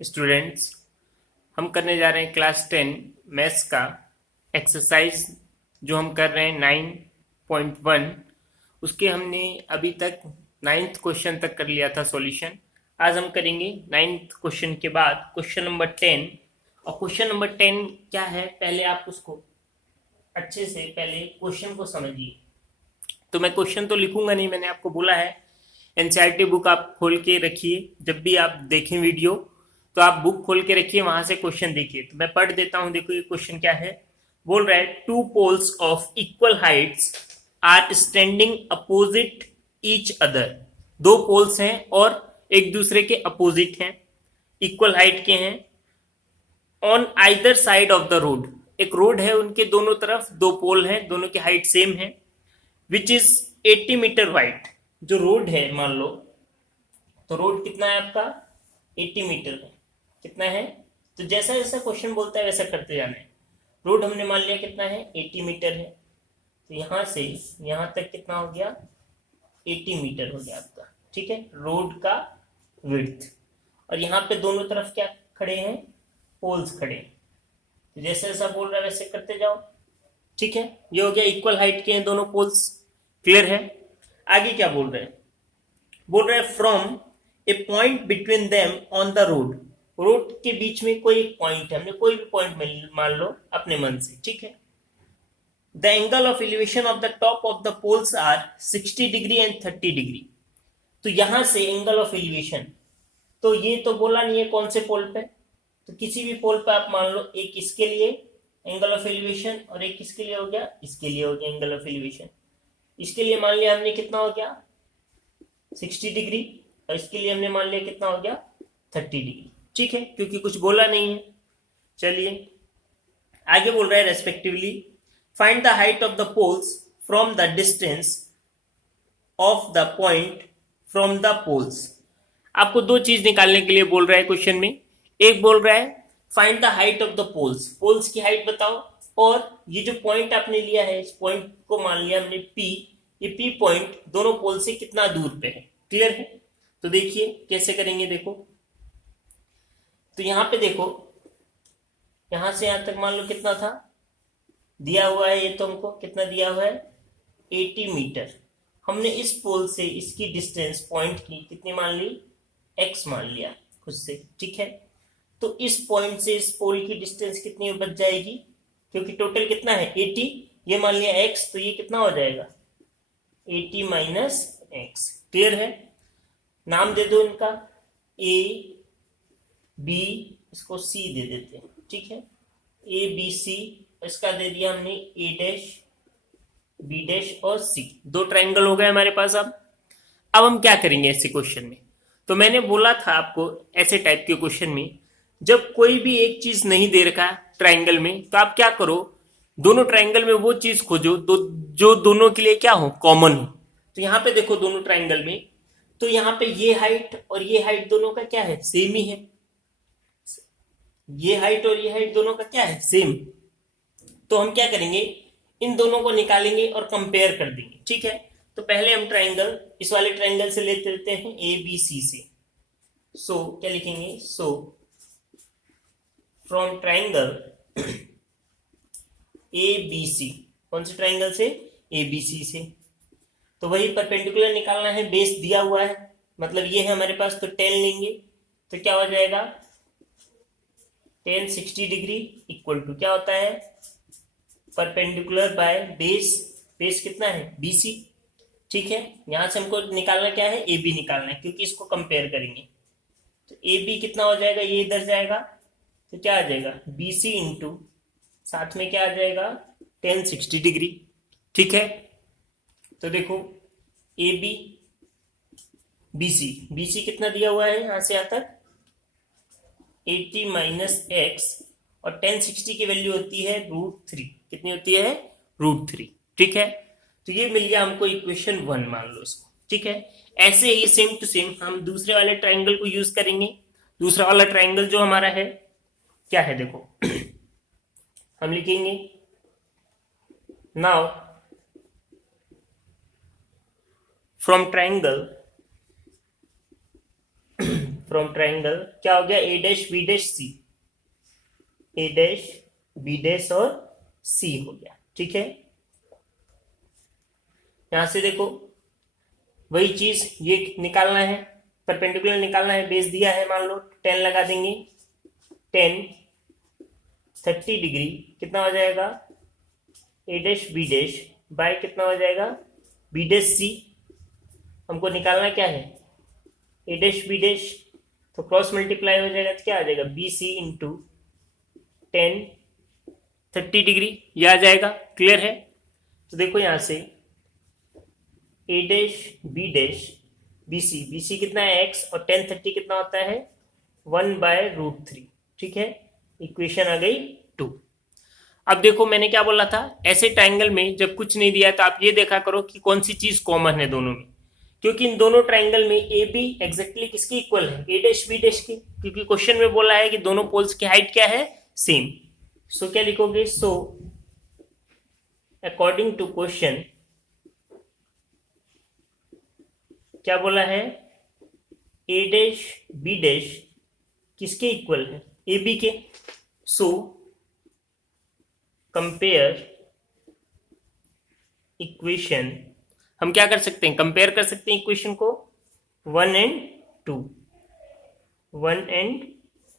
Students, हम करने जा रहे हैं क्लास 10 मैथ्स का एक्सरसाइज जो हम कर रहे हैं 9.1। उसके हमने अभी तक 9th क्वेश्चन तक कर लिया था सॉल्यूशन। आज हम करेंगे 9th क्वेश्चन के बाद क्वेश्चन नंबर 10। और क्वेश्चन नंबर 10 क्या है, पहले आप उसको अच्छे से पहले क्वेश्चन को समझिए। तो मैं क्वेश्चन तो लिखूंगा नहीं, मैंने आपको बोला है एनसीईआरटी बुक आप खोल के रखिए। जब भी आप देखें वीडियो तो आप बुक खोल के रखिए, वहां से क्वेश्चन देखिए। तो मैं पढ़ देता हूं, देखो ये क्वेश्चन क्या है। बोल रहा है two poles of equal heights are standing opposite each other. दो पोल्स हैं और एक दूसरे के अपोजिट हैं, इक्वल हाइट के हैं। On either side of the road, एक रोड है, उनके दोनों तरफ दो पोल हैं, दोनों की हाइट सेम है। Which is 80 metre wide. जो रोड है मान लो, तो रोड कितना है आपका 80 मीटर है। कितना है, तो जैसा जैसा क्वेश्चन बोलता है वैसा करते जाना है। रोड हमने मान लिया कितना है 80 मीटर है, तो यहां से यहां तक कितना हो गया 80 मीटर हो गया आपका। ठीक है, रोड का विड्थ। और यहाँ पे दोनों तरफ क्या खड़े हैं, पोल्स खड़े हैं। तो जैसे जैसा बोल रहा है वैसे करते जाओ। ठीक है, ये हो गया इक्वल हाइट के हैं दोनों पोल्स। क्लियर है। आगे क्या बोल रहे हैं, बोल रहे हैं from a point between them on the road. Road के बीच में कोई एक पॉइंट है, हमने कोई भी पॉइंट मान लो अपने मन से। ठीक है, the angle of elevation of the top of the poles are 60 degree and 30 degree. तो यहां से एंगल ऑफ एलिवेशन, तो ये तो बोला नहीं है कौन से पोल पे, तो किसी भी पोल पे आप मान लो, एक इसके लिए एंगल ऑफ एलिवेशन और एक किसके लिए हो गया, इसके लिए हो गया एंगल ऑफ एलिवेशन। इसके लिए मान लिया हमने कितना हो गया 60 डिग्री, और इसके लिए हमने मान लिया कितना हो गया 30 डिग्री। ठीक है, क्योंकि कुछ बोला नहीं है। चलिए आगे बोल रहा है respectively find the height of the poles from the distance of the point from the poles. आपको दो चीज निकालने के लिए बोल रहा है क्वेश्चन में। एक बोल रहा है find the height of the poles, poles की हाइट बताओ। और ये जो पॉइंट आपने लिया है, इस पॉइंट को मान लिया हमने पी, ये पी पॉइंट दोनों पोल से कितना दूर पे है। क्लियर है, तो देखिए कैसे करेंगे। देखो तो यहां पे देखो, यहां से यहां तक मान लो कितना था दिया हुआ है, ये तो हमको कितना दिया हुआ है 80 मीटर। हमने इस पोल से इसकी डिस्टेंस पॉइंट की कितनी मान ली, x मान लिया खुद से। ठीक है, तो इस पॉइंट से इस पोल की डिस्टेंस कितनी बच जाएगी, क्योंकि टोटल कितना है 80, ये मान लिया x, तो ये कितना हो जाएगा 80 माइनस एक्स। क्लियर है, नाम दे दो इनका a b, इसको c दे देते हैं। ठीक है, a b c, इसका दे दिया हमने a डैश b डैश और c। दो ट्राइंगल हो गए हमारे पास। अब हम क्या करेंगे ऐसे क्वेश्चन में, तो मैंने बोला था आपको ऐसे टाइप के क्वेश्चन में जब कोई भी एक चीज नहीं दे रखा ट्राइंगल में, तो आप क्या करो, दोनों ट्राइंगल में वो चीज खोजो जो दोनों के लिए क्या हो, कॉमन हो। तो यहाँ पे देखो दोनों ट्राइंगल में, तो यहाँ पे ये हाइट और ये हाइट दोनों का क्या है, सेम ही है। ये हाइट और ये हाइट दोनों का क्या है, सेम। तो हम क्या करेंगे, इन दोनों को निकालेंगे और कंपेयर कर देंगे। ठीक है, तो पहले हम ट्राइंगल इस वाले ट्राइंगल से लेते हैं ए बी सी से। सो क्या लिखेंगे, so from triangle A B C, कौन से ट्राइंगल से, ए बी सी से। तो वही परपेंडिकुलर निकालना है, बेस दिया हुआ है, मतलब ये है हमारे पास, तो 10 लेंगे। तो क्या हो जाएगा 10 60 डिग्री इक्वल टू क्या होता है, परपेंडिकुलर बाय बेस, बेस कितना है BC। ठीक है, यहां से हमको निकालना क्या है, AB निकालना है, क्योंकि इसको कंपेयर करेंगे। तो AB कितना हो जाएगा, ये इधर जाएगा, तो क्या आ जाएगा BC इंटू साथ में क्या आ जाएगा 10 60 डिग्री। ठीक है, तो देखो AB BC, BC कितना दिया हुआ है यहां से यहां तक 80 माइनस एक्स, और 10 60 की वैल्यू होती है √3। कितनी होती है √3। ठीक है, तो ये मिल गया हमको इक्वेशन 1 मान लो इसको। ठीक है, ऐसे ही सेम टू सेम हम दूसरे वाले ट्राइंगल को यूज करेंगे। दूसरा वाला ट्राइंगल जो हमारा है क्या है, देखो हम लिखेंगे नाउ फ्रॉम फ्रॉम ट्राइंगल क्या हो गया, ए डैश बी डैश सी, ए डैश बी डैश और सी हो गया। ठीक है, यहां से देखो वही चीज ये निकालना है, परपेंडिकुलर निकालना है, बेस दिया है मान लो 10 लगा देंगे, 10 30 डिग्री कितना हो जाएगा, ए डैश बी डैश बाय कितना हो जाएगा, बी डैश सी। हमको निकालना क्या है, ए डैश बी डैश, तो क्रॉस मल्टीप्लाई हो जाएगा तो क्या आ जाएगा, बी सी इंटू 10 30 डिग्री, ये आ जाएगा। क्लियर है, तो देखो यहां से A dash B dash B C कितना है एक्स, और 10 30 कितना होता है 1/√3। ठीक है, इक्वेशन आ गई 2। अब देखो मैंने क्या बोला था, ऐसे ट्राइंगल में जब कुछ नहीं दिया तो आप ये देखा करो कि कौन सी चीज कॉमन है दोनों में, क्योंकि इन दोनों ट्राइंगल में ए बी एग्जैक्टली किसकी इक्वल है, ए डैश बी डैश की, क्योंकि क्वेश्चन में बोला है कि दोनों पोल्स की हाइट क्या है, सेम। सो क्या लिखोगे, सो अकॉर्डिंग टू क्वेश्चन क्या बोला है, ए डैश बी डैश किसके इक्वल है, ए बी के। सो कंपेयर इक्वेशन, हम क्या कर सकते हैं, कंपेयर कर सकते हैं इक्वेशन को 1 एंड 2, 1 एंड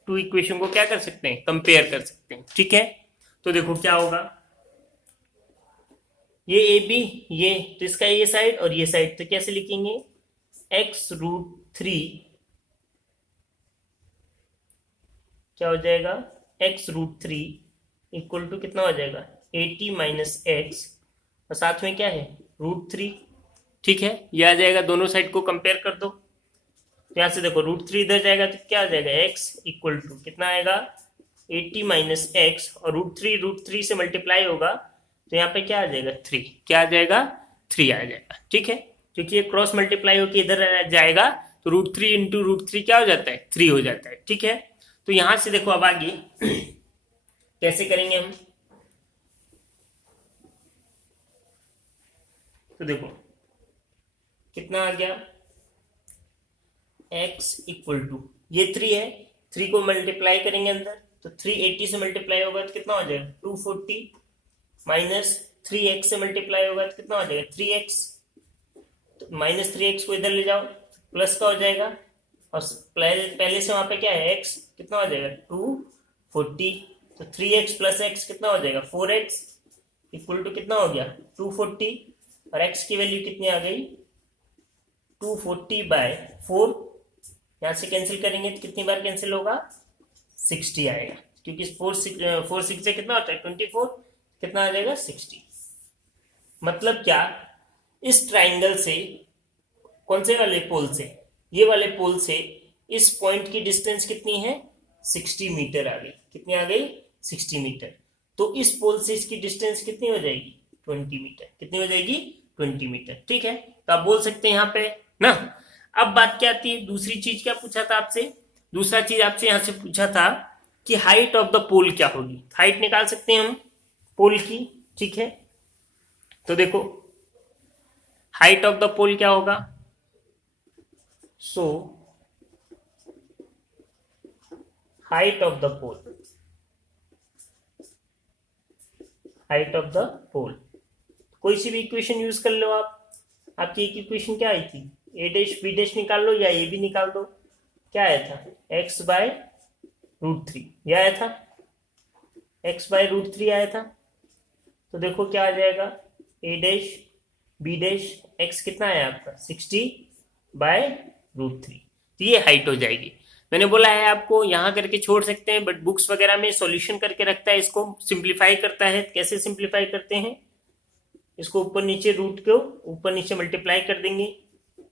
2 इक्वेशन को क्या कर सकते हैं, कंपेयर कर सकते हैं। ठीक है, तो देखो क्या होगा, ये ए बी, ये तो इसका ये साइड और ये साइड, तो कैसे लिखेंगे, x√3 क्या हो जाएगा, x√3 इक्वल टू कितना हो जाएगा 80 माइनस एक्स, और साथ में क्या है √3। ठीक है, ये आ जाएगा, दोनों साइड को कंपेयर कर दो, तो यहां से देखो √3 इधर जाएगा तो क्या आ जाएगा, x इक्वल टू कितना आएगा 80 माइनस एक्स, और √3 से मल्टीप्लाई होगा तो यहाँ पे क्या आ जाएगा 3, क्या आ जाएगा 3 आ जाएगा। ठीक है, क्योंकि ये क्रॉस मल्टीप्लाई होकर इधर जाएगा तो √3 इंटू √3 क्या हो जाता है 3 हो जाता है। ठीक है, तो यहां से देखो अब आगे कैसे करेंगे हम, तो देखो कितना आ गया, x इक्वल टू ये 3 है, 3 को मल्टीप्लाई करेंगे अंदर तो 380 से मल्टीप्लाई होगा तो कितना हो जाएगा 240, माइनस 3x से मल्टीप्लाई होगा तो कितना हो जाएगा 3x, तो माइनस 3x को इधर ले जाओ प्लस का हो जाएगा, और पहले से वहां पे क्या है x, कितना हो जाएगा 240, तो 3x प्लस x कितना हो जाएगा 4x इक्वल टू कितना हो गया 240, और x की वैल्यू कितनी आ गई 240/4, यहां से कैंसिल करेंगे तो कितनी बार कैंसिल होगा 60 आएगा, क्योंकि 4 6 से कितना होता है 24, कितना आ जाएगा 60। मतलब क्या, इस ट्राइंगल से कौन से वाले पोल से, ये वाले पोल से इस पॉइंट की डिस्टेंस कितनी है 60 मीटर आ गई, कितनी आ गई 60 मीटर, तो इस पोल से इसकी डिस्टेंस कितनी हो जाएगी 20 मीटर, कितनी हो जाएगी 20 मीटर। ठीक है, तो आप बोल सकते हैं यहाँ पे ना। अब बात क्या आती है, दूसरी चीज क्या पूछा था आपसे, दूसरा चीज आपसे यहां से पूछा था कि हाइट ऑफ द पोल क्या होगी, हाइट निकाल सकते हैं हम पोल की। ठीक है, तो देखो हाइट ऑफ द पोल क्या होगा, so height of the pole, height of the pole कोई सी भी इक्वेशन यूज कर लो आप, आपकी एक इक्वेशन क्या आई थी, ए डैश बी डैश निकाल लो या ए बी निकाल दो, क्या आया था x/√3, यह आया था x/√3 आया था, तो देखो क्या आ जाएगा ए डैश बी डैश x कितना आया आपका 60/√3, तो ये हाइट हो जाएगी। मैंने बोला है आपको यहाँ करके छोड़ सकते हैं, बट बुक्स वगैरह में सॉल्यूशन करके रखता है, इसको सिंप्लीफाई करता है। कैसे सिंप्लीफाई करते हैं, इसको ऊपर नीचे रूट को ऊपर नीचे मल्टीप्लाई कर देंगे,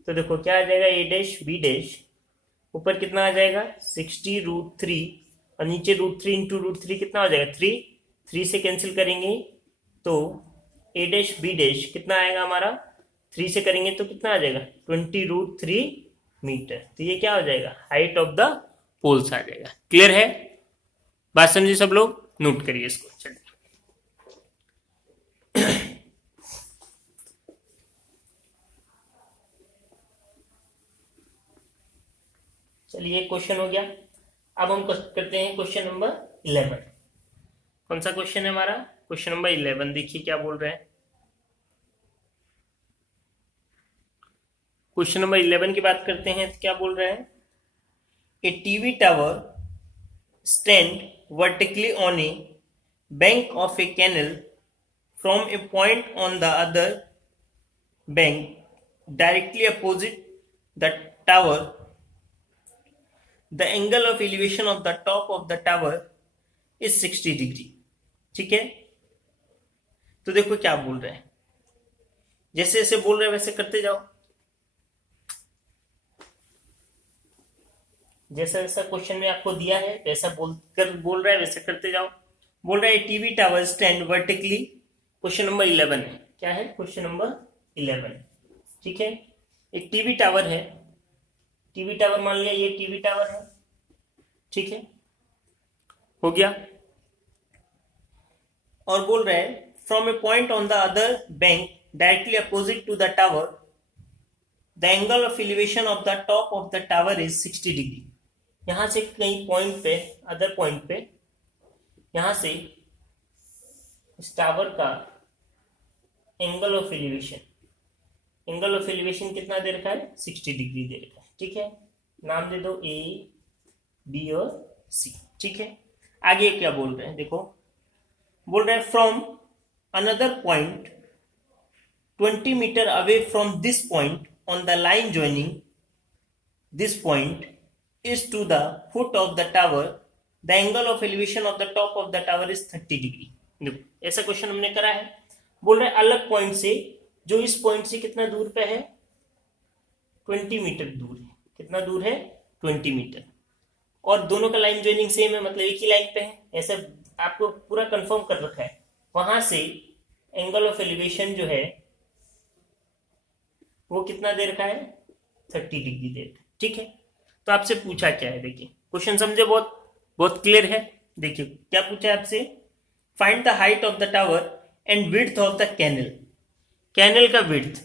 तो देखो क्या आ जाएगा ए डैश बी डैश, ऊपर कितना आ जाएगा 60√3, और नीचे √3 इंटू √3 कितना हो जाएगा 3, 3 से कैंसिल करेंगे तो ए डैश बी डैश कितना आएगा हमारा, 3 से करेंगे तो कितना आ जाएगा 20√3 मीटर, तो ये क्या हो जाएगा हाइट ऑफ द पोल्स आ जाएगा। क्लियर है, बात समझिए सब लोग, नोट करिए इसको। चलिए चलिए क्वेश्चन हो गया। अब हम करते हैं क्वेश्चन नंबर 11। कौन सा क्वेश्चन है हमारा? Question number 11। देखिए क्या बोल रहे हैं। क्वेश्चन नंबर 11 की बात करते हैं तो क्या बोल रहे हैं? A TV tower stand vertically on a bank of a canal from a point on the other bank directly opposite the tower. The angle of elevation of the top of the tower is 60 degree. ठीक है, तो देखो क्या बोल रहे हैं। जैसे जैसे बोल रहे हैं वैसे करते जाओ, जैसा जैसा क्वेश्चन में आपको दिया है वैसा बोल रहा है वैसे करते जाओ। बोल रहा है TV tower stand vertically. Question number 11 है। क्या है? Question number 11। ठीक है, एक टीवी टावर है। टीवी टावर मान लिया ये टीवी टावर है। ठीक है, हो गया। और बोल रहा है from a point on the other bank directly opposite to the tower the angle of elevation of the top of the tower is 60 degree. यहां से कहीं पॉइंट पे, अदर पॉइंट पे, यहां से इस टावर का angle of elevation, angle of elevation कितना दे रखा है? 60 डिग्री दे रखा है। ठीक है, नाम दे दो ए, बी और सी। ठीक है, आगे क्या बोल रहे हैं देखो। बोल रहे हैं from another point 20 metre away from this point on the line joining this point is to the foot of the tower, the angle of elevation of the top of the tower is 30 degree. देखो ऐसा question हमने करा है। बोल रहे अलग point से, जो इस पॉइंट से कितना दूर पे है? 20 मीटर दूर है। कितना दूर है? 20 मीटर। और दोनों का लाइन ज्वाइनिंग सेम है, मतलब एक ही लाइन पे है, ऐसा आपको पूरा कंफर्म कर रखा है। वहां से एंगल ऑफ एलिवेशन जो है वो कितना दे रखा है? 30 डिग्री दे रखा है। ठीक है, तो आपसे पूछा क्या है, देखिए क्वेश्चन समझे, बहुत बहुत क्लियर है। देखिए क्या पूछा है आपसे, find the height of the tower and width of the canal. Canal का विड्थ,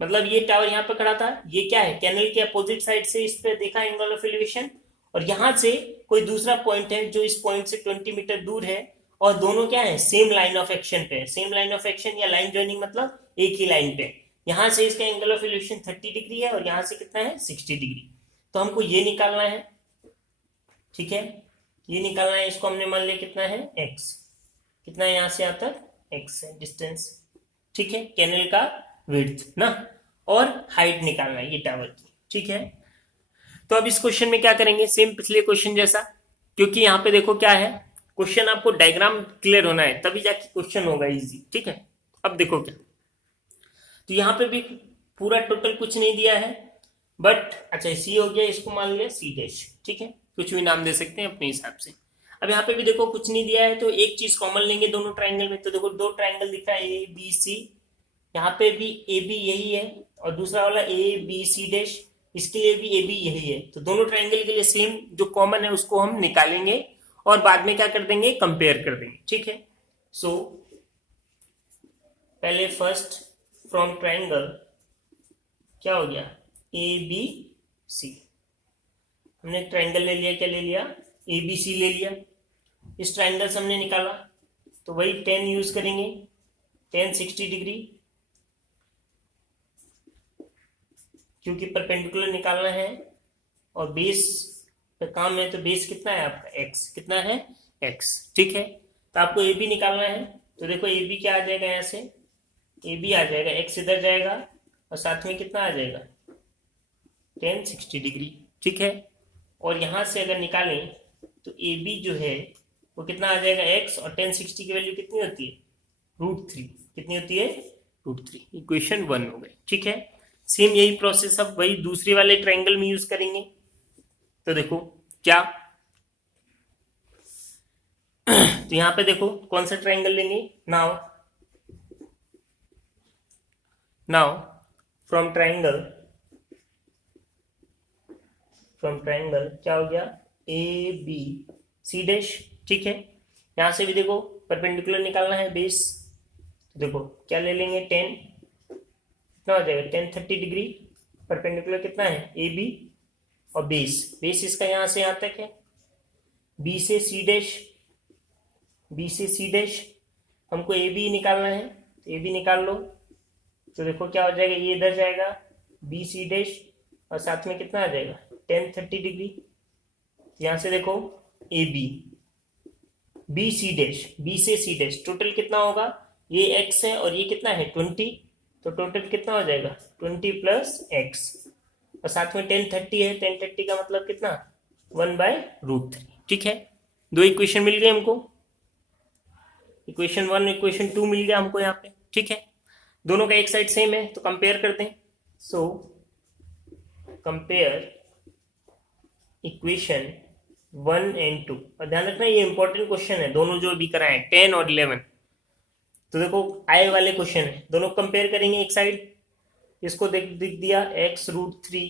मतलब ये टावर यहाँ पे खड़ा था, ये क्या है? कैनल के अपोजिट साइड से इस पे देखा एंगल ऑफ एलिवेशन, और यहां से कोई दूसरा पॉइंट है जो इस पॉइंट से 20 मीटर दूर है, और दोनों क्या है? सेम लाइन ऑफ एक्शन पे है। सेम लाइन ऑफ एक्शन या लाइन ज्वाइनिंग मतलब एक ही लाइन पे। यहां से इसका एंगल ऑफ एलिवेशन 30 डिग्री है और यहां से कितना है? 60 डिग्री। तो हमको ये निकालना है। ठीक है, ये निकालना है। इसको हमने मान लिया कितना है? x। कितना है यहां से यहां तक? x है डिस्टेंस। ठीक है, कैनल का विड्थ ना, और हाइट निकालना है ये टावर की। ठीक है, तो अब इस क्वेश्चन में क्या करेंगे? सेम पिछले क्वेश्चन जैसा, क्योंकि यहाँ पे देखो क्या है, क्वेश्चन आपको डायग्राम क्लियर होना है तभी जाके क्वेश्चन होगा इजी। ठीक है, अब देखो क्या, तो यहाँ पे भी पूरा टोटल कुछ नहीं दिया है, बट अच्छा सी हो गया, इसको मान लिया सी डैश। ठीक है, कुछ भी नाम दे सकते हैं अपने हिसाब से। अब यहाँ पे भी देखो कुछ नहीं दिया है, तो एक चीज कॉमन लेंगे दोनों ट्राइंगल में। तो देखो दो ट्राइंगल दिख रहा है ए बी सी, यहाँ पे भी ए बी यही है, और दूसरा वाला ए बी सी डैश, इसके लिए भी ए बी यही है। तो दोनों ट्राइंगल के लिए सेम जो कॉमन है उसको हम निकालेंगे और बाद में क्या कर देंगे? कंपेयर कर देंगे। ठीक है, सो पहले फर्स्ट फ्रॉम ट्राइंगल क्या हो गया? A B C. हमने ट्राइंगल ले लिया, क्या ले लिया? ए बी सी ले लिया। इस ट्राइंगल से हमने निकाला तो वही 10 यूज करेंगे, 10 60 डिग्री, क्योंकि परपेंडिकुलर निकालना है और बेस पे काम है। तो बेस कितना है आपका? x। कितना है? x। ठीक है, तो आपको ए बी निकालना है। तो देखो ए बी क्या आ जाएगा? यहाँ से ए बी आ जाएगा, x इधर जाएगा और साथ में कितना आ जाएगा? 10 60 डिग्री। ठीक है, और यहां से अगर निकालें तो ए बी जो है वो कितना आ जाएगा? x, और 10 60 की वैल्यू कितनी होती है? √3। कितनी होती है? √3। इक्वेशन 1 हो गई। ठीक है, सेम यही प्रोसेस अब वही दूसरे वाले ट्राइंगल में यूज करेंगे। तो देखो क्या, तो यहां पे देखो कौन सा ट्राइंगल लेंगे? नाउ फ्रॉम ट्राइंगल क्या हो गया? A B C dash. ठीक है, यहां से भी देखो परपेंडिकुलर निकालना है बेस। तो देखो क्या ले लेंगे? 10, कितना हो जाएगा? 10 30 डिग्री। परपेंडिकुलर कितना है? ए बी और बेस, बेस इसका यहाँ से यहाँ तक है, बी से सी डैश, बी से सी डैश हमको ए बी निकालना है, तो ए बी निकाल लो। तो देखो क्या हो जाएगा, ये इधर जाएगा बी सी डैश और साथ में कितना आ जाएगा 10-30 डिग्री। यहाँ से देखो A B, B C dash, B से सी डैश टोटल कितना होगा, ये एक्स है और ये कितना है 20, तो टोटल कितना हो जाएगा 20 प्लस एक्स और साथ में 10-30 है, 10-30 का मतलब कितना 1/√3। ठीक है, दो इक्वेशन मिल गए हमको, इक्वेशन 1 इक्वेशन 2 मिल गया हमको यहाँ पे। ठीक है, दोनों का एक साइड सेम है तो कंपेयर कर दें। सो कंपेयर इक्वेशन 1 एंड 2, और ध्यान रखना ये इंपॉर्टेंट क्वेश्चन है, दोनों जो अभी कराए 10 और 11। तो देखो आए वाले क्वेश्चन है, दोनों कंपेयर करेंगे। एक साइड इसको दिख दिया x√3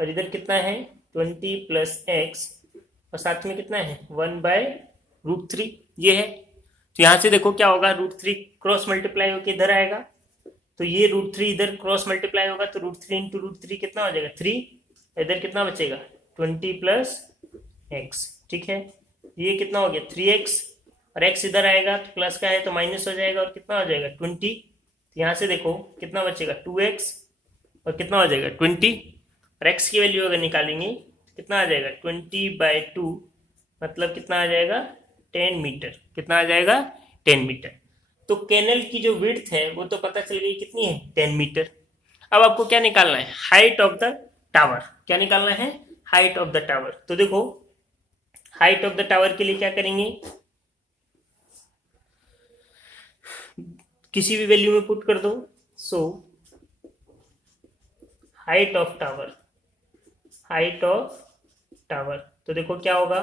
और इधर कितना है 20 प्लस एक्स और साथ में कितना है 1/√3 ये है। तो यहाँ से देखो क्या होगा, √3 क्रॉस मल्टीप्लाई होकर इधर आएगा, तो ये √3 इधर क्रॉस मल्टीप्लाई होगा तो √3 इंटू √3 कितना हो जाएगा 3, इधर कितना बचेगा 20 प्लस एक्स। ठीक है, ये कितना हो गया 3x और x इधर आएगा तो प्लस का है तो माइनस हो जाएगा और कितना हो जाएगा 20। तो यहाँ से देखो कितना बचेगा 2x और कितना हो जाएगा 20 और x की वैल्यू अगर निकालेंगे कितना आ जाएगा 20/2 मतलब कितना आ जाएगा 10 मीटर। कितना आ जाएगा 10 मीटर। तो कैनल की जो विड्थ है वो तो पता चल गई कितनी है 10 मीटर। अब आपको क्या निकालना है, हाइट ऑफ द टावर। क्या निकालना है, हाइट ऑफ द टावर। तो देखो हाइट ऑफ द टावर के लिए क्या करेंगे, किसी भी वैल्यू में पुट कर दो। सो height of tower, height of tower, तो देखो क्या होगा,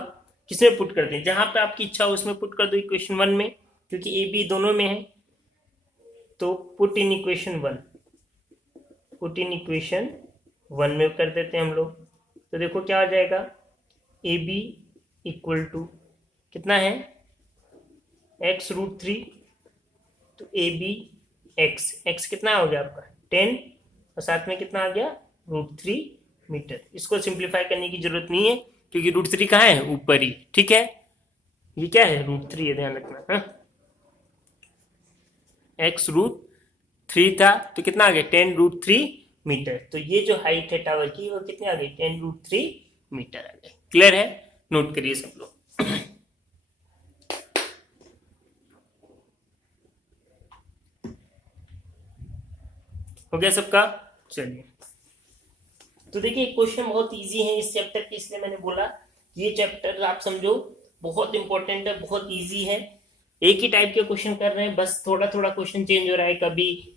किसमें पुट कर दें, जहां पे आपकी इच्छा हो उसमें पुट कर दो इक्वेशन 1 में, क्योंकि ए बी दोनों में है। तो put in equation 1, put in equation 1 में कर देते हैं हम लोग। तो देखो क्या हो जाएगा, ए बी इक्वल टू कितना है x√3, तो ए बी एक्स कितना हो गया आपका 10 और साथ में कितना आ गया √3 मीटर। इसको सिंप्लीफाई करने की जरूरत नहीं है क्योंकि √3 कहाँ है, ऊपर ही। ठीक है, ये क्या है √3 है, ध्यान रखना है। x√3 था तो कितना आ गया 10√3 मीटर। तो ये जो हाइट है टावर की वो कितनी आ गई 10√3 मीटर आ गई। क्लियर है, नोट करिए सब लोग। हो गया सबका, चलिए। तो देखिए क्वेश्चन बहुत इजी है इस चैप्टर के, इसलिए मैंने बोला ये चैप्टर आप समझो बहुत इंपॉर्टेंट है, बहुत इजी है। एक ही टाइप के क्वेश्चन कर रहे हैं, बस थोड़ा थोड़ा क्वेश्चन चेंज हो रहा है, कभी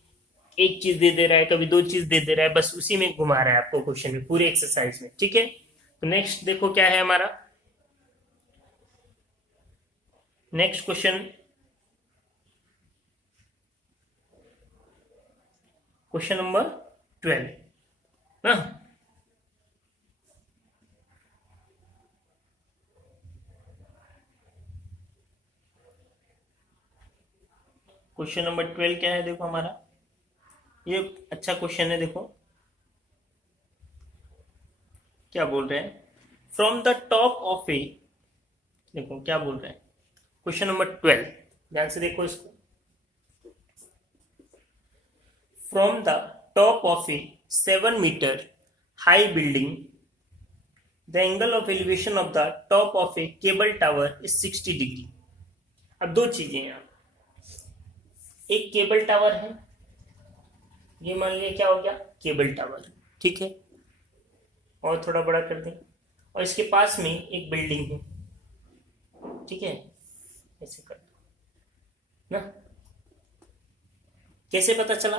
एक चीज दे दे रहा है, कभी 2 चीज दे दे रहा है, बस उसी में घुमा रहा है आपको क्वेश्चन में, पूरे एक्सरसाइज में। ठीक है, तो नेक्स्ट देखो क्या है हमारा नेक्स्ट क्वेश्चन, क्वेश्चन नंबर 12 ना। क्वेश्चन नंबर 12 क्या है, देखो हमारा ये अच्छा क्वेश्चन है। देखो क्या बोल रहे हैं, फ्रॉम द टॉप ऑफ ए, देखो क्या बोल रहे हैं क्वेश्चन नंबर 12, ध्यान से देखो इसको। From the top of a 7 metre high building the angle of elevation of the top of a cable tower is 60 degree. अब 2 चीजें यहां, एक केबल टावर है, ये मान लिया क्या हो गया केबल टावर, ठीक है, और थोड़ा बड़ा कर दें, और इसके पास में एक बिल्डिंग है, ठीक है, ऐसे कर दो ना। कैसे पता चला,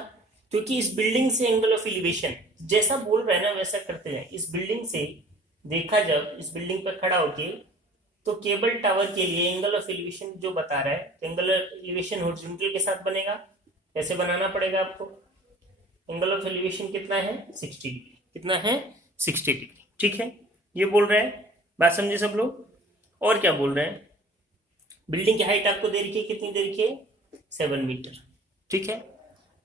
क्योंकि इस बिल्डिंग से एंगल ऑफ एलिवेशन जैसा बोल रहा है ना वैसा करते हैं। इस बिल्डिंग से देखा, जब इस बिल्डिंग पर खड़ा होके, तो केबल टावर के लिए एंगल ऑफ एलिवेशन जो बता रहा है, एंगल ऑफ एलिवेशन हॉरिजॉन्टल के साथ बनेगा, ऐसे बनाना पड़ेगा आपको। एंगल ऑफ एलिवेशन कितना है 60 डिग्री, कितना है 60 डिग्री, ठीक है, ये बोल रहे हैं। बात समझे सब लोग। और क्या बोल रहे हैं, बिल्डिंग की हाइट आपको दे रखी है, कितनी दे रखी है 7 मीटर, ठीक है।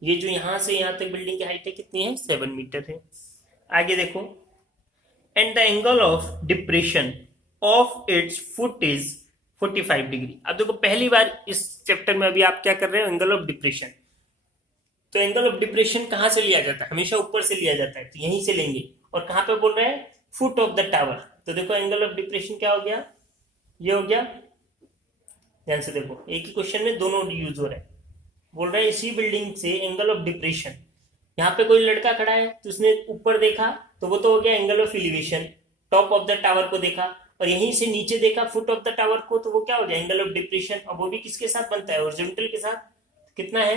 ये जो यहां से यहां तक बिल्डिंग की हाइट है कितनी है 7 मीटर है। आगे देखो, and the angle of depression of its foot is 45 degree. अब देखो पहली बार इस चैप्टर में अभी आप क्या कर रहे हो, एंगल ऑफ डिप्रेशन। तो एंगल ऑफ डिप्रेशन कहां से लिया जाता है, हमेशा ऊपर से लिया जाता है, तो यहीं से लेंगे। और कहां पे बोल रहे हैं, फुट ऑफ द टावर। तो देखो एंगल ऑफ डिप्रेशन क्या हो गया, ये हो गया। ध्यान से देखो, एक ही क्वेश्चन में दोनों यूज हो रहे हैं। बोल रहे हैं इसी बिल्डिंग से एंगल ऑफ डिप्रेशन, यहाँ पे कोई लड़का खड़ा है तो उसने ऊपर देखा तो वो तो हो गया angle of elevation, top of the tower को देखा, और यहीं से नीचे देखा फुट ऑफ द टावर को, तो वो क्या हो गया एंगल ऑफ डिप्रेशन। और वो भी किसके साथ बनता है, हॉरिजॉन्टल के साथ। कितना है,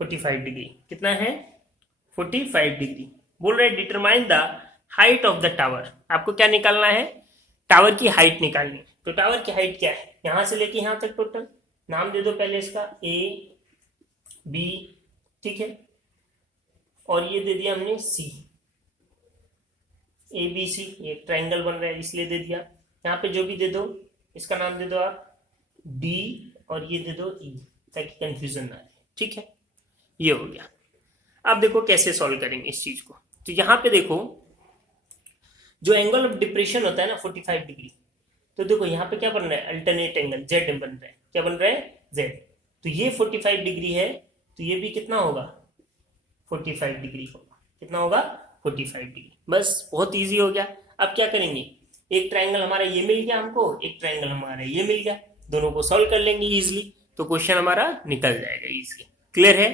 45 डिग्री। कितना है, 45 डिग्री। बोल रहे determine the height of the tower. आपको क्या निकालना है, टावर की हाइट निकालनी। तो टावर की हाइट क्या है, यहां से लेके यहां तक टोटल नाम दे दो पहले इसका, ए बी, ठीक है, और ये दे दिया हमने सी, ए बी सी, ये ट्राइंगल बन रहा है इसलिए दे दिया। यहाँ पे जो भी दे दो इसका नाम दे दो आप डी, और ये दे दो ई, ताकि कंफ्यूजन ना आए, ठीक है। ये हो गया। अब देखो कैसे सॉल्व करेंगे इस चीज को। तो यहाँ पे देखो जो एंगल ऑफ डिप्रेशन होता है ना 45 डिग्री, तो देखो यहाँ पे क्या बन रहा है, अल्टरनेट एंगल जेड बन रहा है। क्या बन रहा है, जेड। तो ये 45 डिग्री है, तो ये भी कितना होगा, 45 डिग्री होगा। कितना होगा, 45 डिग्री। बस बहुत इजी हो गया। अब क्या करेंगे, एक ट्राइंगल हमारा ये मिल गया हमको, एक ट्राइंगल हमारा ये मिल गया, दोनों को सॉल्व कर लेंगे इजिली, तो क्वेश्चन हमारा निकल जाएगा इजिली। क्लियर है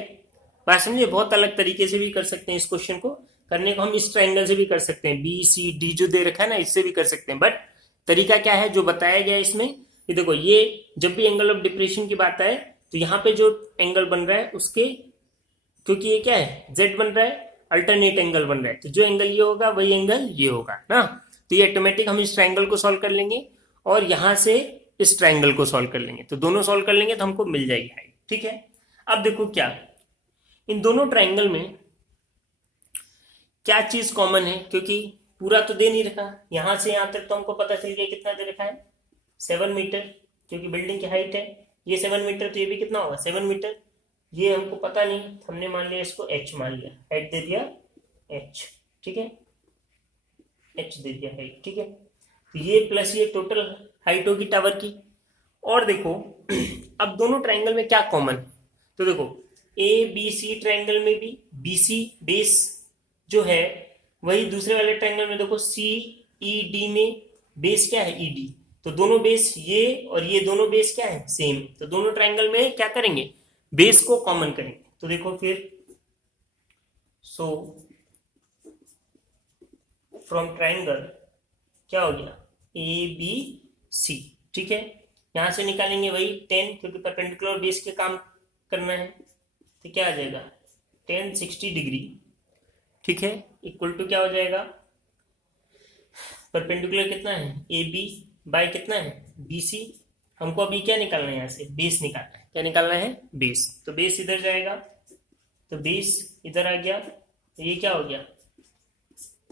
बात, समझे। बहुत अलग तरीके से भी कर सकते हैं इस क्वेश्चन को करने को। हम इस ट्राइंगल से भी कर सकते हैं, बी सी डी जो दे रखा है ना, इससे भी कर सकते हैं। बट तरीका क्या है जो बताया गया इसमें, कि देखो ये जब भी एंगल ऑफ डिप्रेशन की बात आए तो यहाँ पे जो एंगल बन रहा है उसके, क्योंकि ये क्या है जेड बन रहा है, अल्टरनेट एंगल बन रहा है, तो जो एंगल ये होगा वही एंगल ये होगा ना। तो ये ऑटोमेटिक हम इस ट्राइंगल को सॉल्व कर लेंगे और यहां से इस ट्राइंगल को सॉल्व कर लेंगे, तो दोनों सॉल्व कर लेंगे तो हमको मिल जाएगी हाइट, ठीक है। अब देखो क्या इन दोनों ट्राइंगल में क्या चीज कॉमन है, क्योंकि पूरा तो दे नहीं रखा, यहां से यहां तक तो हमको पता चल गया कितना दे रखा है, 7 मीटर, क्योंकि बिल्डिंग की हाइट है ये 7 मीटर, तो ये भी कितना होगा 7 मीटर। ये हमको पता नहीं, हमने मान लिया इसको h मान लिया, हाइट दे दिया h, ठीक है, h दे दिया हाइट, ठीक है। तो ये प्लस ये टोटल हाइट होगी टावर की। और देखो अब दोनों ट्राइंगल में क्या कॉमन, तो देखो ए बी सी ट्राइंगल में भी बी सी बेस जो है, वही दूसरे वाले ट्राइंगल में देखो सी ई डी में बेस क्या है, ई डी। तो दोनों बेस ये और ये दोनों बेस क्या है, सेम। तो दोनों ट्राइंगल में क्या करेंगे, बेस को कॉमन करेंगे। तो देखो फिर सो फ्रॉम ट्राइंगल क्या हो गया, ए बी सी, ठीक है। यहां से निकालेंगे वही 10, क्योंकि परपेंडिकुलर बेस के काम करना है, तो क्या आ जाएगा 10 60 डिग्री, ठीक है, इक्वल टू क्या हो जाएगा, परपेंडिकुलर कितना है ए बी बाय कितना है बी सी। हमको अभी क्या निकालना है, यहाँ से बेस निकालना है। क्या निकालना है, बेस। तो बेस इधर जाएगा, तो बेस इधर आ गया, तो ये क्या हो गया,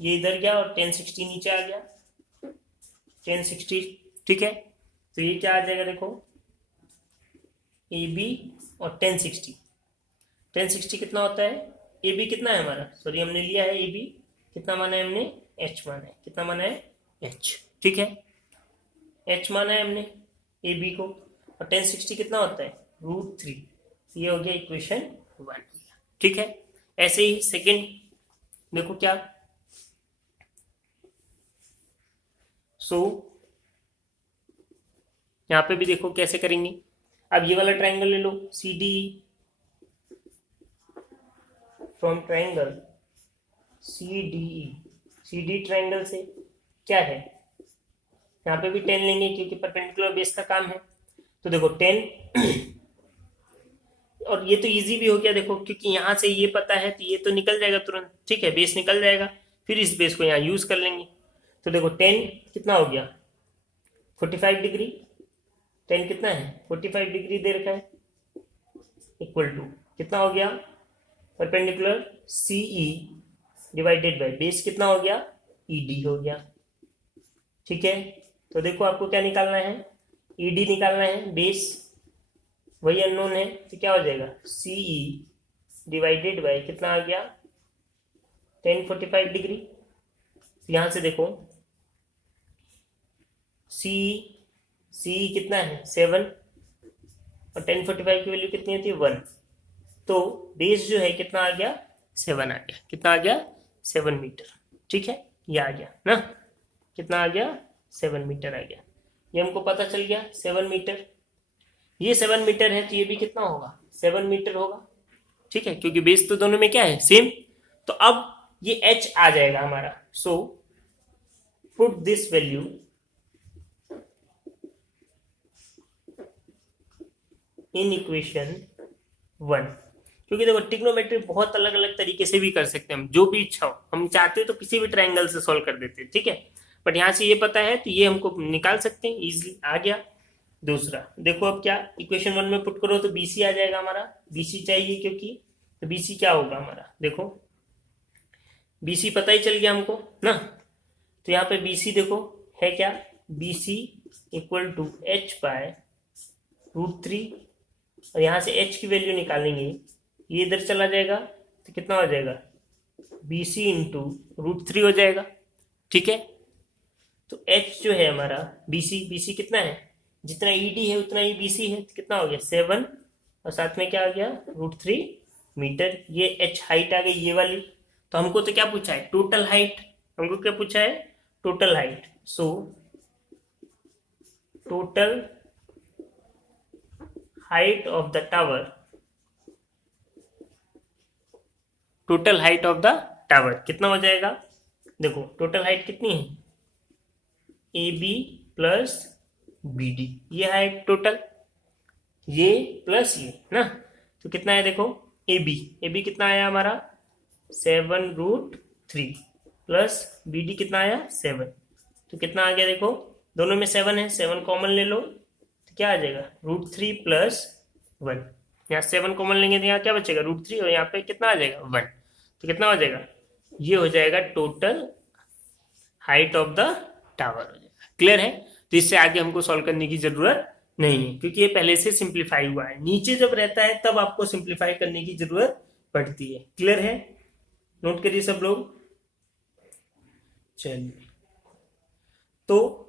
ये इधर गया और 1060 नीचे आ गया, 1060, ठीक है। तो ये क्या आ जाएगा, देखो ए बी और 1060, 1060 कितना होता है, ए बी कितना है हमारा, सॉरी हमने लिया है ए बी, कितना माना है हमने, एच माना है। कितना माना है, एच, ठीक है, एच माना है हमने ए बी को। और 1060 कितना होता है, √3। ये हो गया इक्वेशन 1, ठीक है। ऐसे ही सेकंड देखो क्या, यहां पे भी देखो कैसे करेंगे। अब ये वाला ट्राइंगल ले लो C D, from triangle C D E, C D triangle से क्या है, यहाँ पे भी 10 लेंगे क्योंकि परपेंडिकुलर बेस का काम है। तो देखो 10 और ये तो इजी भी हो गया देखो, क्योंकि यहाँ से ये पता है तो ये तो निकल जाएगा तुरंत, ठीक है, बेस निकल जाएगा। फिर इस बेस को यहाँ यूज कर लेंगे। तो देखो 10 कितना हो गया, 45 डिग्री, 10 कितना है 45 डिग्री दे रखा है, इक्वल टू कितना हो गया, perpendicular C E divided by base कितना हो गया, ई डी हो गया, ठीक है। तो देखो आपको क्या निकालना है, ई डी निकालना है, बेस वही अननोन है, तो क्या हो जाएगा सी ई डिवाइडेड बाय कितना आ गया 1045 डिग्री। तो यहाँ से देखो सी सी कितना है 7 और 1045 की वैल्यू कितनी होती है 1, तो बेस जो है कितना आ गया 7 आ गया। कितना आ गया 7 मीटर। ठीक है, ये आ गया ना, कितना आ गया 7 मीटर आ गया। ये हमको पता चल गया 7 मीटर। ये 7 मीटर है तो ये भी कितना होगा 7 मीटर होगा। ठीक है, क्योंकि बेस तो दोनों में क्या है सेम। तो अब ये h आ जाएगा हमारा। So put this value in equation 1। क्योंकि देखो ट्रिग्नोमेट्री बहुत अलग अलग तरीके से भी कर सकते हैं हम, जो भी इच्छा हो। हम चाहते हो तो किसी भी ट्रायंगल से सॉल्व कर देते हैं। ठीक है, बट यहाँ से ये पता है तो ये हमको निकाल सकते हैं इजीली। आ गया दूसरा। देखो अब क्या इक्वेशन 1 में पुट करो तो BC आ जाएगा हमारा। BC चाहिए क्योंकि, तो BC क्या होगा हमारा, देखो BC पता ही चल गया हमको ना। तो यहाँ पे BC देखो है क्या, BC इक्वल टू h/√3, और यहाँ से h की वैल्यू निकालेंगे, ये इधर चला जाएगा तो कितना हो जाएगा BC इंटू √3 हो जाएगा। ठीक है, तो h जो है हमारा BC कितना है, जितना ED है उतना ही BC है, तो कितना हो गया 7, और साथ में क्या आ गया √3 मीटर। ये h हाइट आ गई ये वाली। तो हमको तो क्या पूछा है टोटल हाइट, हमको क्या पूछा है total height. So total height of the tower, total height of the tower कितना हो जाएगा, देखो टोटल हाइट कितनी है AB प्लस BD, ये हाइट टोटल, ये प्लस ये ना, तो कितना है देखो AB कितना आया हमारा 7√3 प्लस BD कितना आया 7, तो कितना आ गया देखो दोनों में 7 है, 7 कॉमन ले लो तो क्या आ जाएगा √3 प्लस 1। यहाँ 7 कॉमन लेंगे तो यहाँ क्या बचेगा √3, और यहाँ पे कितना आ जाएगा 1, तो कितना हो जाएगा, ये हो जाएगा total height of the tower हो जाएगा। क्लियर है, तो इससे आगे हमको सॉल्व करने की जरूरत नहीं है, क्योंकि ये पहले से सिंप्लीफाई हुआ है। नीचे जब रहता है तब आपको सिंप्लीफाई करने की जरूरत पड़ती है। क्लियर है, नोट करिए सब लोग। चलिए तो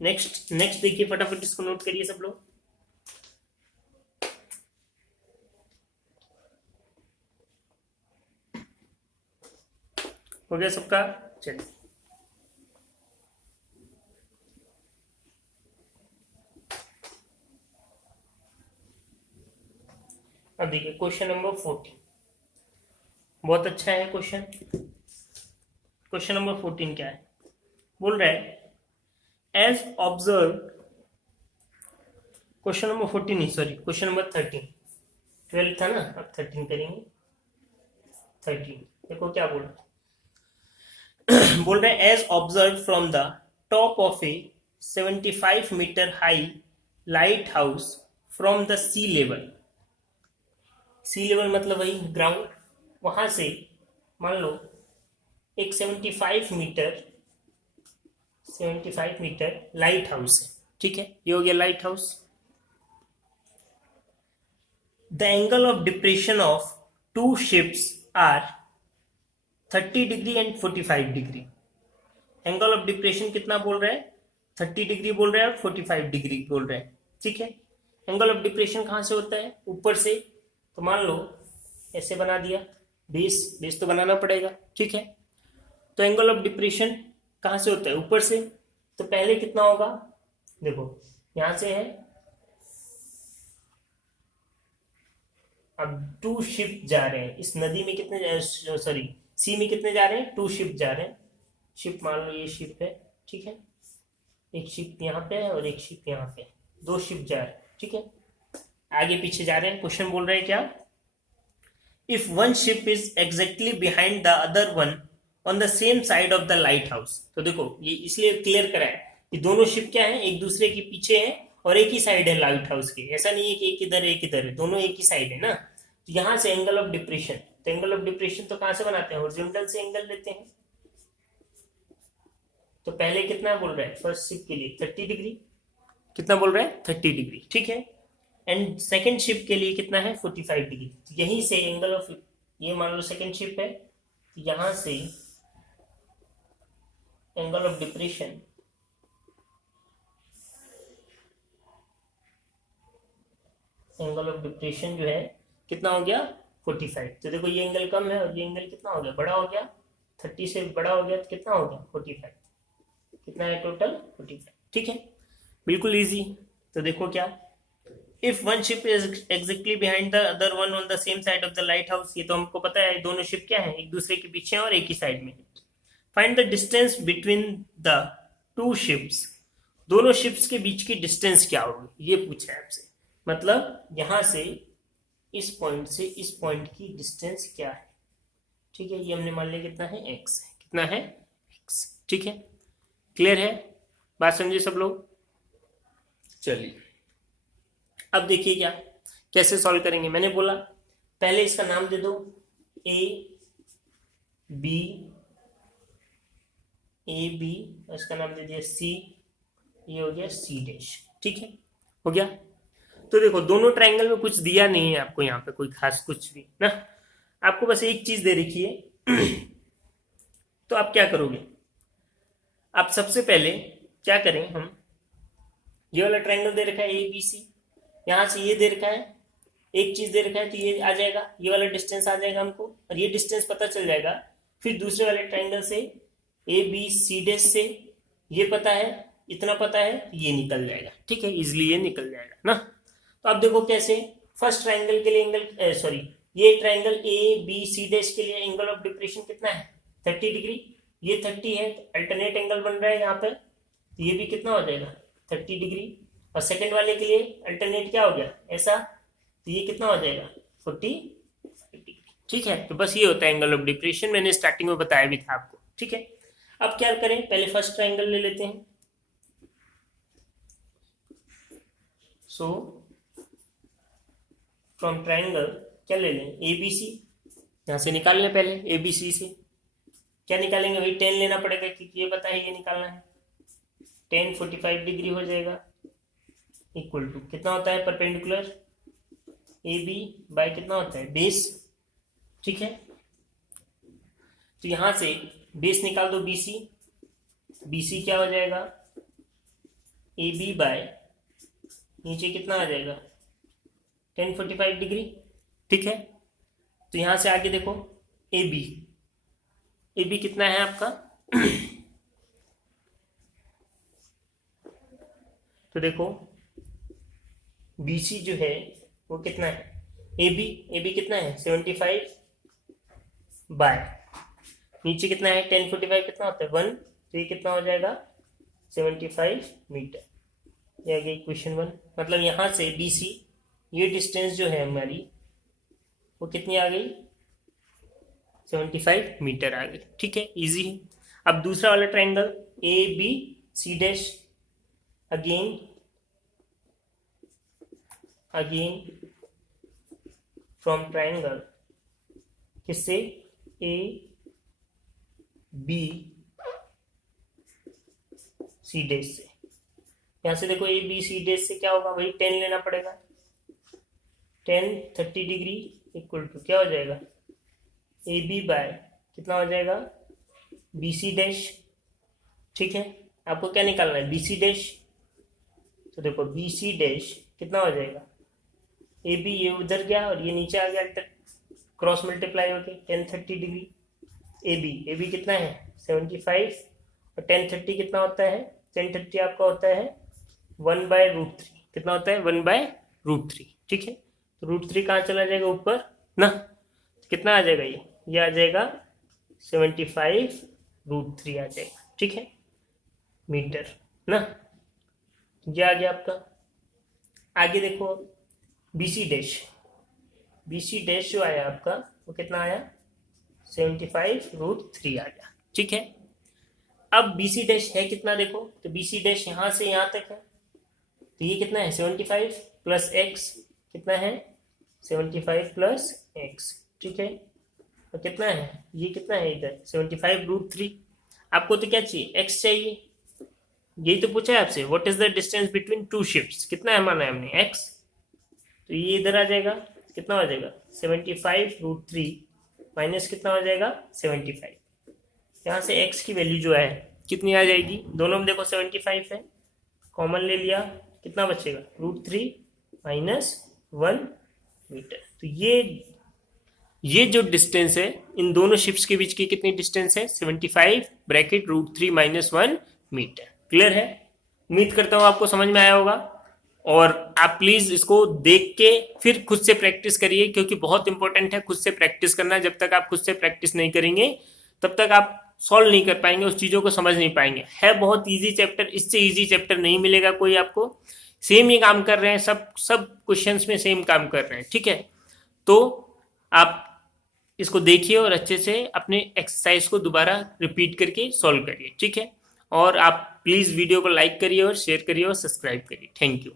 नेक्स्ट देखिए, फटाफट इसको नोट करिए सब लोग। हो गया सबका, चलिए अब देखिए क्वेश्चन नंबर 14, बहुत अच्छा है क्वेश्चन। क्वेश्चन नंबर 14 क्या है, बोल रहा है एज ऑब्जर्व, क्वेश्चन नंबर 14 नहीं सॉरी क्वेश्चन नंबर 13, 12 था ना, अब 13 करेंगे। 13 देखो क्या बोल रहा है बोल रहे हैं as observe from the top of a 75 metre high lighthouse from the sea level, sea level मतलब वही ग्राउंड, वहां से मान लो एक 75 मीटर लाइट हाउस है। ठीक है, ये हो गया lighthouse. The angle of depression of two ships are 30 degree and 45 degree. Angle of depression कितना बोल रहा है 30 डिग्री बोल रहा है और 45 डिग्री बोल रहा है। ठीक है, एंगल ऑफ डिप्रेशन कहां से होता है ऊपर से, तो मान लो ऐसे बना दिया, बेस तो बनाना पड़ेगा। ठीक है, तो एंगल ऑफ डिप्रेशन कहां से होता है ऊपर से, तो पहले कितना होगा देखो यहां से है, अब 2 शिप जा रहे हैं इस नदी में, कितने सॉरी सी में कितने जा रहे हैं 2 शिप जा रहे हैं। शिप मान लो ये शिप है, ठीक है, एक शिप यहाँ पे है और एक शिप यहाँ पे, 2 शिप जा रहे हैं। ठीक है, आगे पीछे जा रहे हैं। क्वेश्चन बोल रहे हैं क्या, if one ship is exactly behind the other one on the same side of the light house. तो देखो ये इसलिए क्लियर करा है कि दोनों शिप क्या है एक दूसरे के पीछे है और एक ही साइड है लाइट हाउस के, ऐसा नहीं है कि एक इधर है, दोनों एक ही साइड है ना। तो यहां से एंगल ऑफ डिप्रेशन, तो एंगल ऑफ डिप्रेशन तो कहां से बनाते हैं हॉरिजॉन्टल से एंगल लेते हैं। तो पहले कितना बोल रहा है फर्स्ट शिप के लिए 30 डिग्री, कितना बोल रहा है 30 डिग्री। ठीक है, एंड सेकेंड शिप के लिए कितना है 45 डिग्री। तो यहीं से एंगल ऑफ, ये मान लो सेकेंड शिप है, यहां से एंगल ऑफ डिप्रेशन जो है कितना हो गया 45। तो देखो ये एंगल कम है और ये एंगल कितना हो गया बड़ा हो गया, 30 से बड़ा हो गया तो कितना हो गया 45। कितना है टोटल 45। ठीक है, बिल्कुल इजी। तो देखो क्या, if one ship is exactly behind the other one on the same side of the light house, ये तो हमको पता है दोनों शिप क्या है एक दूसरे के पीछे और एक ही साइड में। Find the distance between the two ships, दोनों शिप्स के बीच की डिस्टेंस क्या होगी ये पूछा है आपसे। मतलब यहां से इस पॉइंट से इस पॉइंट की डिस्टेंस क्या है। ठीक है, ये हमने मान लिया कितना है x है, कितना है x। ठीक है, क्लियर है, बात समझे सब लोग। चलिए अब देखिए क्या कैसे सॉल्व करेंगे। मैंने बोला पहले इसका नाम दे दो ए बी, इसका नाम दे दिया सी, ये हो गया सी डैश। ठीक है, हो गया। तो देखो दोनों ट्रायंगल में कुछ दिया नहीं है आपको यहाँ पे कोई खास कुछ भी ना, आपको बस एक चीज दे रखी है। तो आप क्या करोगे, आप सबसे पहले क्या करें, हम ये वाला ट्रायंगल दे रखा है ए बी सी, यहां से ये दे रखा है, एक चीज दे रखा है तो ये आ जाएगा, ये वाला डिस्टेंस आ जाएगा हमको और ये डिस्टेंस पता चल जाएगा। फिर दूसरे वाले ट्रायंगल से ए बी सी डैश से ये पता है, इतना पता है, ये निकल जाएगा। ठीक है, इजिली ये निकल जाएगा ना। तो आप देखो कैसे, फर्स्ट ट्रायंगल के लिए एंगल सॉरी ये triangle A B C dash के लिए एंगल ऑफ डिप्रेशन कितना है 30 डिग्री, ये 30 है, अल्टरनेट एंगल बन रहा है यहाँ पर, तो ये भी कितना हो जाएगा 30 डिग्री। और सेकंड वाले के लिए अल्टरनेट क्या हो गया ऐसा, तो ये कितना हो जाएगा 45 डिग्री। ठीक है, तो बस ये होता है एंगल ऑफ डिप्रेशन, मैंने स्टार्टिंग में बताया भी था आपको। ठीक है, अब क्या करें, पहले फर्स्ट ट्रायंगल ले लेते हैं। सो फ्रॉम ट्रायंगल क्या ले लें ए बी सी, यहां से निकाल लें पहले ए बी सी से। क्या निकालेंगे, वही 10 लेना पड़ेगा क्योंकि ये पता है ये निकालना है। 10 45 डिग्री हो जाएगा, इक्वल टू कितना होता है परपेंडिकुलर ए बी बाय कितना होता है बेस। ठीक है, तो यहां से बेस निकाल दो BC, BC क्या हो जाएगा ए बी बाय नीचे कितना आ जाएगा 10 45 डिग्री। ठीक है, तो यहां से आगे देखो ए बी कितना है आपका तो देखो BC जो है वो कितना है, ए बी कितना है 75 बाय नीचे कितना है 10 45 कितना होता है 1, तो ये कितना हो जाएगा 75 मीटर। ये आ गया इक्वेशन 1। मतलब यहाँ से BC ये डिस्टेंस जो है हमारी वो कितनी आ गई 75 मीटर आ गई। ठीक है, इजी है। अब दूसरा वाला triangle A B C dash, again from triangle किससे ए बी सी डैश से। यहां से देखो ए बी सी डैश से क्या होगा, वही 10 लेना पड़ेगा, 10 30 डिग्री इक्वल टू क्या हो जाएगा ए बी बाय कितना हो जाएगा बी सी डैश। ठीक है, आपको क्या निकालना है बी सी डैश, तो देखो बी सी डैश कितना हो जाएगा ए बी, ये उधर गया और ये नीचे आ गया, क्रॉस मल्टीप्लाई होके 10 30 डिग्री। ए बी कितना है 75 और 10 30 कितना होता है 10 30 आपका होता है 1/√3, कितना होता है 1/√3। ठीक है, तो √3 कहाँ चला जाएगा ऊपर ना, कितना आ जाएगा ये आ जाएगा 75√3 आ जाएगा। ठीक है, मीटर ना, ये आ गया आपका। आगे देखो BC डैश जो आया आपका वो कितना आया 75√3 आ गया। ठीक है, अब BC डैश है कितना देखो, तो BC डैश यहाँ से यहाँ तक है, तो ये कितना है 75 प्लस x कितना है 75 प्लस x। ठीक है, तो कितना है ये कितना है इधर 75√3। आपको तो क्या चाहिए x चाहिए, यही तो पूछा है आपसे, what is the distance between two ships, कितना है माना है हमने x, तो ये इधर आ जाएगा कितना हो जाएगा 75√3 माइनस कितना हो जाएगा 75। यहाँ से x की वैल्यू जो है कितनी आ जाएगी, दोनों में देखो 75 है, कॉमन ले लिया, कितना बचेगा, √3 माइनस 1 मीटर। तो ये जो डिस्टेंस है इन दोनों शिप्स के बीच की कितनी डिस्टेंस है, 75 ब्रैकेट √3 माइनस 1 मीटर। क्लियर है, उम्मीद करता हूं आपको समझ में आया होगा। और आप प्लीज इसको देख के फिर खुद से प्रैक्टिस करिए, क्योंकि बहुत इंपॉर्टेंट है खुद से प्रैक्टिस करना। जब तक आप खुद से प्रैक्टिस नहीं करेंगे तब तक आप सॉल्व नहीं कर पाएंगे, उस चीजों को समझ नहीं पाएंगे। है बहुत इजी चैप्टर, इससे इजी चैप्टर नहीं मिलेगा कोई आपको। सेम ही काम कर रहे हैं, सब क्वेश्चंस में सेम काम कर रहे हैं, ठीक है। तो आप इसको देखिए और अच्छे से अपने एक्सरसाइज को दोबारा रिपीट करके सॉल्व करिए, ठीक है। और आप प्लीज वीडियो को लाइक करिए और शेयर करिए और सब्सक्राइब करिए। Thank you.